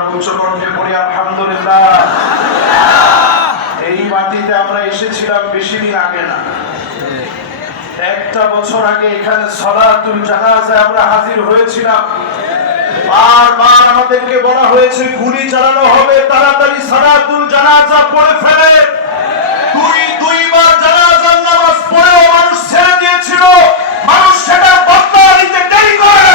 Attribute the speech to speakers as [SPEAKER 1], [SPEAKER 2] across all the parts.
[SPEAKER 1] আমরা উচ্চ কণ্ঠে পড়ি, আলহামদুলিল্লাহ। এই মাটিতে আমরা এসেছিলাম বেশি দিন আগে না। একটা বছর আগে এখানে সলাতুল জাহাজে আমরা হাজির হয়েছিলাম। বারবার আমাদেরকে বলা হয়েছে, গুলি চালানো হবে, তাড়াতাড়ি জানাজা পড়ে ফেলে। দুই, দুইবার জানাজার নামাজ পড়েও মানুষ ছেড়ে দিয়েছিল। মানুষ সেটা দেরি করে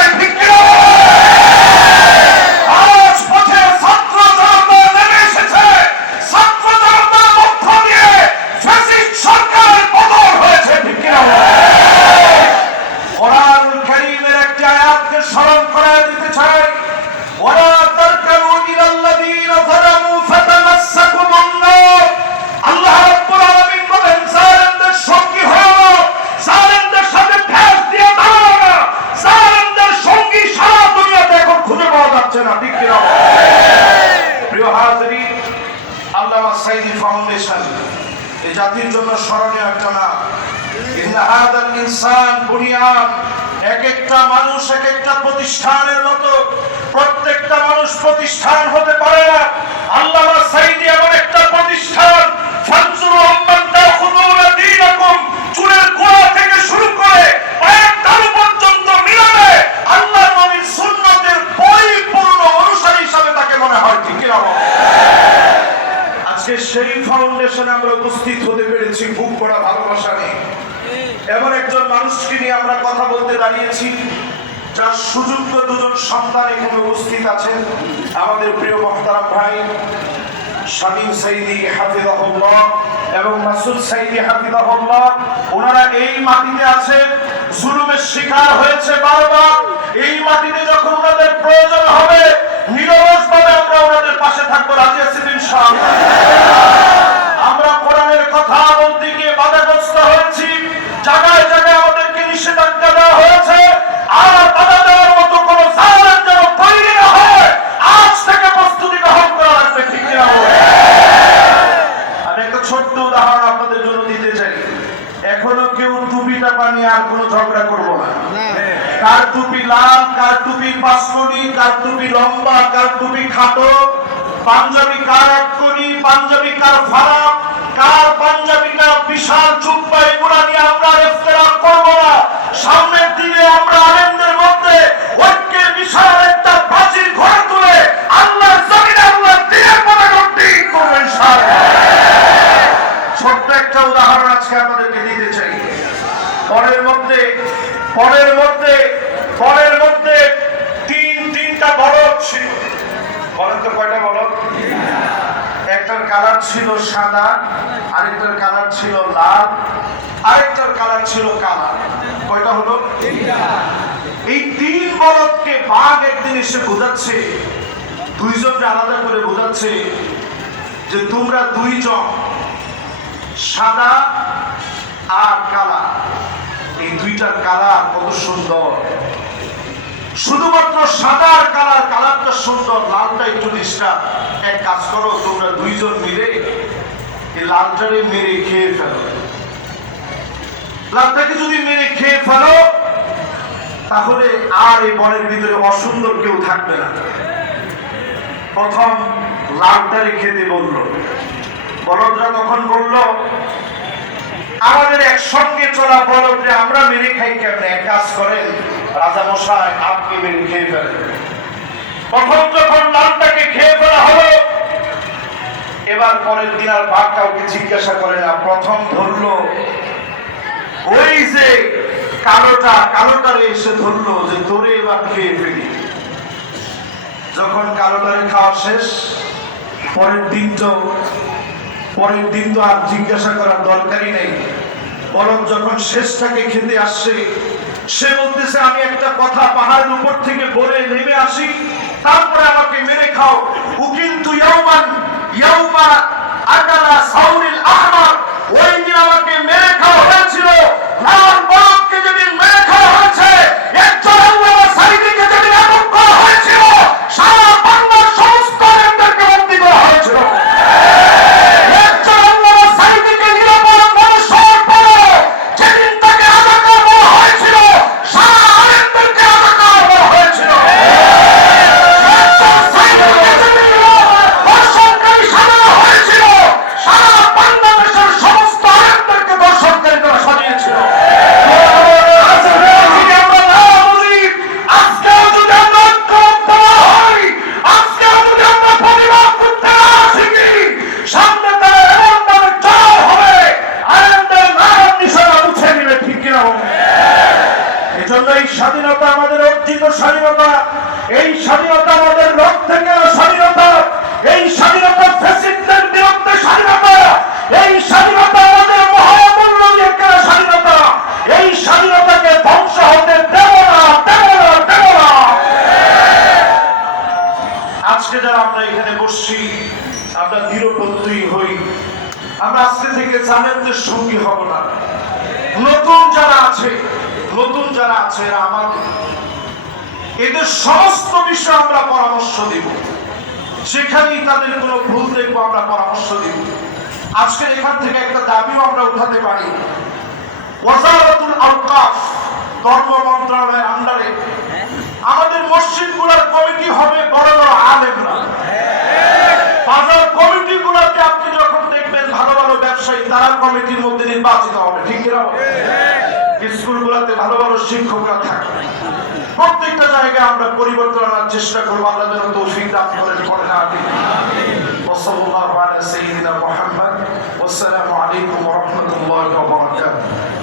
[SPEAKER 1] আয়াতকে স্মরণ করায় দিতে চাই। ওয়ালা তারকানু ইলাল্লাযীনা আল্লাহ প্রিয় ফাউন্ডেশন এই জাতির জন্য স্মরণীয় একটা নাম। ইনসান বুনিয়ান এক একটা মানুষ এক একটা প্রতিষ্ঠানের মতো। প্রত্যেকটা মানুষ প্রতিষ্ঠান হতে পারে না। আল্লাহ সাইদি এমন একটা প্রতিষ্ঠান সেই ফাউন্ডেশনে আমরা উপস্থিত হতে পেরেছি। বুক করা ভালোবাসা নেই এমন একজন মানুষকে নিয়ে আমরা কথা বলতে দাঁড়িয়েছি, যার সুযোগ্য দুজন সন্তান এখানে উপস্থিত আছেন। আমাদের প্রিয় মহতারাম ভাই শামীম সাইদি এবং মাসুদ সাইদি ওনারা এই মাটিতে আছেন জুলুমের শিকার হয়েছে বারবার। এই মাটিতে যখন ওনাদের প্রয়োজন হবে নিরলসভাবে আমরা ওনাদের পাশে থাকব। রাজি আছি ইনশাআল্লাহ আমরা কোরআনের কথা বলতে গিয়ে বাধাগ্রস্ত হয়েছি জায়গায় জায়গায় আমাদেরকে নিষেধাজ্ঞা দেওয়া হয়েছে আর বাধা দেওয়ার মতো কোন জালেম যেন তৈরি না হয় আজ থেকে প্রস্তুতি গ্রহণ করা লাগবে ঠিক কিনা বলো? আমি একটা ছোট্ট উদাহরণ আপনাদের জন্য দিতে চাই এখনও কেউ টুপিটা বানিয়ে আর কোনো ঝগড়া করব না কার টুপি কার টুপি পাঁচকড়ি কার টুপি লম্বা, কার টুপি খাটো? পাঞ্জাবি কার এককড়ি পাঞ্জাবি কার ফারাক কার পাঞ্জাবিটা বিশাল চুপ্পা এগুলা নিয়ে আমরা ইফতেরাক করব না। সামনের দিকে আমরা আনন্দের মধ্যে ঐক্যের বিশাল একটা প্রাচীর ঘরে তুলে আল্লাহর জমিনে আল্লাহর দিনের পতাকা উড্ডীন করব ছোট্ট একটা উদাহরণ আজকে আপনাদেরকে দিতে চাই। পরের মধ্যে পরের মধ্যে পরের মধ্যে তিন, তিনটা বরফ ছিল। বলেন তো কয়টা বরফ একটার কালার ছিল সাদা, আরেকটার কালার ছিল লাল, আরেকটার কালার ছিল কালা। কয়টা হলো? এই তিন বরফকে বাঘ একদিন এসে বোঝাচ্ছে দুইজনকে আলাদা করে বোঝাচ্ছে যে তোমরা দুইজন সাদা আর কালা। এই দুইটার কালার কত সুন্দর। শুধুমাত্র সাদা কালার, কালারটা সুন্দর লালটা একটু ডিস্টার্ব এক কাজ করো, তোমরা দুইজন মিলে এই লালটারে মেরে খেয়ে ফেলো। লালটাকে যদি মেরে খেয়ে ফেলো, তাহলে আর এই বনের ভিতরে অসুন্দর কেউ থাকবে না। প্রথম লালটারে খেতে বলল। বলদরা তখন বলল, আমাদের একসঙ্গে চলা বলদরে আমরা মেরে খাই কেমনে? এক কাজ করেন। রাজা মশাই আপনি মেরে খেয়ে ফেলেন? প্রথম যখন লালটাকে খেয়ে ফেলা হলো, এবার পরের দিন আর বাঘ কাউকে জিজ্ঞাসা করে না, প্রথম ধরলো, ওই যে কালোটা, কালোটারে এসে ধরলো যে তোরে এবার খেয়ে ফেলি। যখন কালোটারে খাওয়া শেষ, পরের দিন তো, পরের দিন তো আর জিজ্ঞাসা করার দরকারই নেই, বরং যখন শেষটাকে খেতে আসছে সে বলতেছে, আমি একটা কথা পাহাড়ের উপর থেকে বলে নেমে আসি। তারপরে আমাকে মেরে খাও। কিন্তু ইয়াউমান, ইয়াউমা আকালা সাউরিল আহমার। ওই দিন আমাকে মেরে খাওয়া হয়েছিল। লাল স্বাধীনতা, এই স্বাধীনতা আমাদের রক্তে থেকে স্বাধীনতা, এই স্বাধীনতা ফ্যাসিস্টের বিরুদ্ধে স্বাধীনতা, এই স্বাধীনতা আমাদের মহামূল্য স্বাধীনতা, এই স্বাধীনতাকে ধ্বংস হতে দেব না দেব না দেব না। আজকে যারা আমরা এখানে বসছি, আমরা দৃঢ়প্রত্যয়ী হই। আমরা আজকে থেকে জানেনদের সঙ্গী হব না। নতুন যারা আছে, নতুন যারা আছে, এরা আমাকে এদের সমস্ত বিষয়ে আমরা পরামর্শ দিব। সেখানেই তাদের কোনো ভুল দেখব আমরা পরামর্শ দিব। আজকে এখান থেকে একটা দাবিও আমরা উঠাতে পারি। ওয়াজারাতুল আওকাফ ধর্ম মন্ত্রণালয়ের আন্ডারে আমাদের মসজিদগুলোর কমিটি হবে বড় বড় আলেমরা। বাজার কমিটিগুলোতে আপনি যখন দেখবেন ভালো ভালো ব্যবসায়ী তারা কমিটির মধ্যে নির্বাচিত হবে ঠিক কিনা? স্কুলগুলোতে ভালো ভালো শিক্ষকরা থাকবে প্রত্যেকটা জায়গায় আমরা পরিবর্তন আনার চেষ্টা করবো আল্লাহ যেন তৌফিক দান করেন পড়ে না وصلى الله على سيدنا محمد والسلام عليكم ورحمة الله وبركاته